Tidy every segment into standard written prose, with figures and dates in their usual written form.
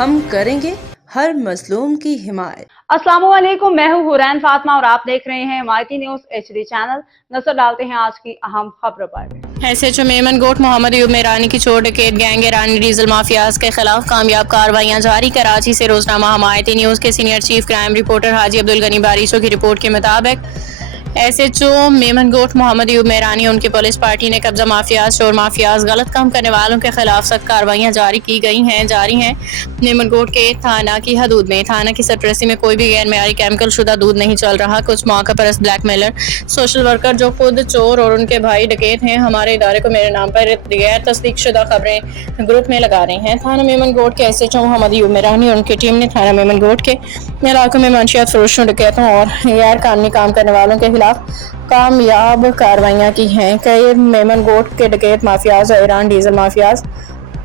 ہم کریں گے ہر مظلوم کی حمایت۔ السلام علیکم، میں ہوں حورین فاطمہ اور آپ دیکھ رہے ہیں حمایتی نیوز HD چینل۔ نظر ڈالتے ہیں آج کی اہم خبروں پر۔ SHO میمن گوٹ محمد ایوب میرانی کی چور ڈکیت گینگ ایرانی ڈیزل مافیاز کے خلاف کامیاب کارروائیاں جاری۔ کراچی سے روزنامہ حمایتی نیوز کے سینئر چیف کرائم رپورٹر حاجی عبدالغنی باریچو کی رپورٹ کے مطابق SHO میمن گوٹ محمد ایوب میرانی اور ان کی پولیس پارٹی نے قبضہ مافیاز، چور مافیاز، غلط کام کرنے والوں کے خلاف سخت کارروائیاں جاری ہیں۔ میمن گوٹ کے تھانہ کی حدود میں تھانہ کی سرپرستی میں کوئی بھی غیر معیاری کیمیکل شدہ دودھ نہیں چل رہا۔ کچھ موقع پرست بلیک میلر سوشل ورکر جو خود چور اور ان کے بھائی ڈکیت ہیں ہمارے ادارے کو میرے نام پر غیر تصدیق شدہ خبریں گروپ میں لگا رہے ہیں۔ تھانہ میمن گوٹ کے SHO محمد ایوب میرانی اور ان کی ٹیم نے تھانہ میمن گوٹ کے علاقوں میں منشیات فروشوں، ڈکیتوں اور غیر قانونی کام کرنے والوں کے خلاف کامیاب کارروائیاں کی ہیں۔ کئی میمن گوٹ کے ڈکیت مافیاز اور ایران ڈیزل مافیاز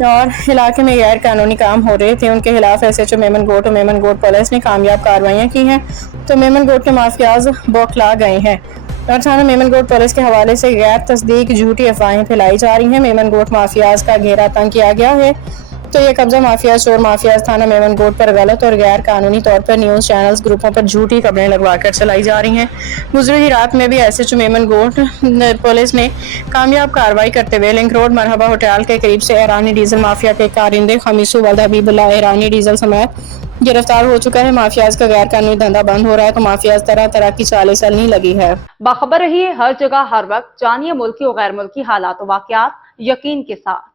اور علاقے میں غیر قانونی کام ہو رہے تھے، ان کے خلاف SHO میمن گوٹ اور میمن گوٹ پولیس نے کامیاب کارروائیاں کی ہیں تو میمن گوٹ کے مافیاز بوکھلا گئے ہیں اور تھانہ میمن گوٹ پولیس کے حوالے سے غیر تصدیق جھوٹی افواہیں پھیلائی جا رہی ہیں۔ میمن گوٹ مافیاز کا گھیرا تنگ کیا گیا ہے تو یہ قبضہ مافیاز، چور مافیاز تھانہ میمن گوٹ پر غلط اور غیر قانونی طور پر نیوز چینلز، گروپوں پر جھوٹی خبریں لگوا کر چلائی جا رہی ہیں۔ گزشتہ رات میں بھی SHO میمن گوٹ پولیس نے کامیاب کارروائی کرتے ہوئے لنک روڈ مرحبا ہوٹل کے قریب سے ایرانی ڈیزل مافیا کے کارندے خمیسو ولد حبیب اللہ ایرانی ڈیزل سمیت گرفتار ہو چکا ہے۔ مافیاز کا غیر قانونی دھندا بند ہو رہا ہے تو مافیاز طرح طرح کی چالیں چلنے لگی ہے۔ باخبر رہیے ہر جگہ ہر وقت، جانیے ملکی و غیر ملکی حالات و واقعات یقین کے ساتھ۔